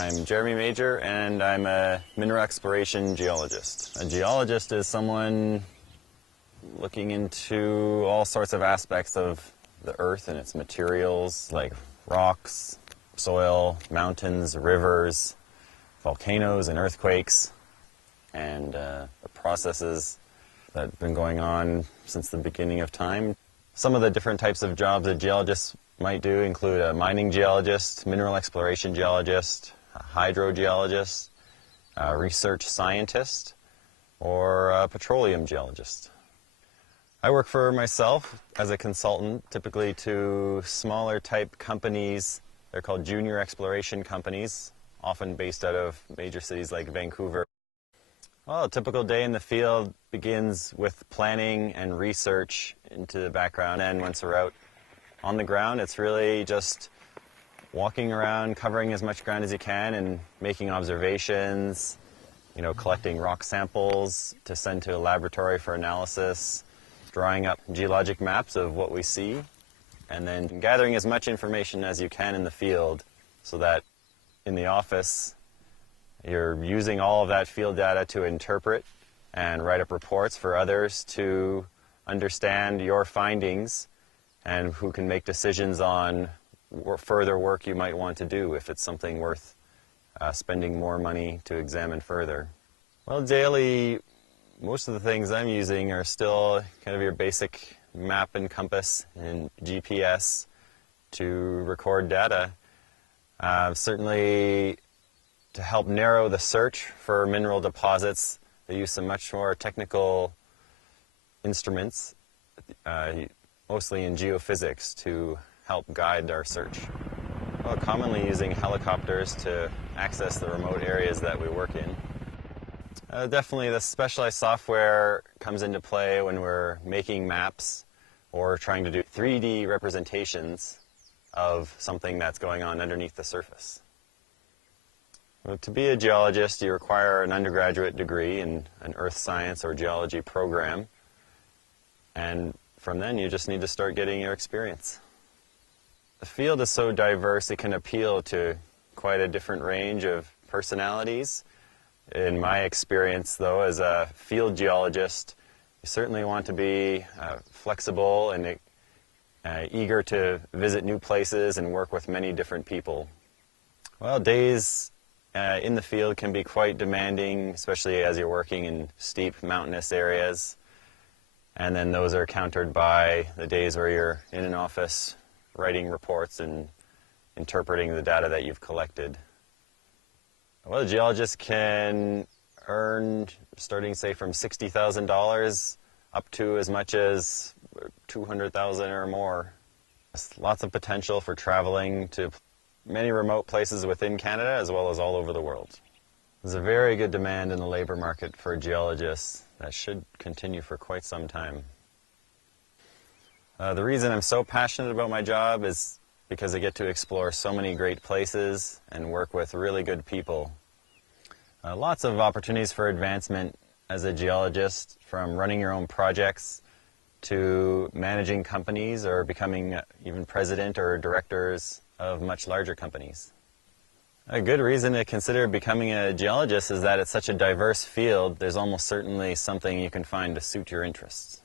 I'm Jeremy Major, and I'm a mineral exploration geologist. A geologist is someone looking into all sorts of aspects of the earth and its materials, like rocks, soil, mountains, rivers, volcanoes and earthquakes, and the processes that have been going on since the beginning of time. Some of the different types of jobs that geologists might do include a mining geologist, mineral exploration geologist, a hydrogeologist, a research scientist, or a petroleum geologist. I work for myself as a consultant, typically to smaller type companies. They're called junior exploration companies, often based out of major cities like Vancouver. Well, a typical day in the field begins with planning and research into the background, and once we're out on the ground, it's really just walking around, covering as much ground as you can and making observations, collecting rock samples to send to a laboratory for analysis, drawing up geologic maps of what we see, and then gathering as much information as you can in the field so that in the office you're using all of that field data to interpret and write up reports for others to understand your findings and who can make decisions on further work you might want to do if it's something worth spending more money to examine further. Well, daily, most of the things I'm using are still kind of your basic map and compass and GPS to record data. Certainly, to help narrow the search for mineral deposits, they use some much more technical instruments, mostly in geophysics, to help guide our search. Well, commonly using helicopters to access the remote areas that we work in. Definitely the specialized software comes into play when we're making maps or trying to do 3D representations of something that's going on underneath the surface. Well, to be a geologist, you require an undergraduate degree in an earth science or geology program, and from then you just need to start getting your experience. The field is so diverse it can appeal to quite a different range of personalities. In my experience, though, as a field geologist, you certainly want to be flexible and eager to visit new places and work with many different people. Well, days in the field can be quite demanding, especially as you're working in steep mountainous areas. And then those are countered by the days where you're in an office writing reports and interpreting the data that you've collected. Well, a geologist can earn, starting say from $60,000 up to as much as $200,000 or more. There's lots of potential for traveling to many remote places within Canada as well as all over the world. There's a very good demand in the labor market for geologists that should continue for quite some time. The reason I'm so passionate about my job is because I get to explore so many great places and work with really good people. Lots of opportunities for advancement as a geologist, from running your own projects to managing companies or becoming even president or directors of much larger companies. A good reason to consider becoming a geologist is that it's such a diverse field. There's almost certainly something you can find to suit your interests.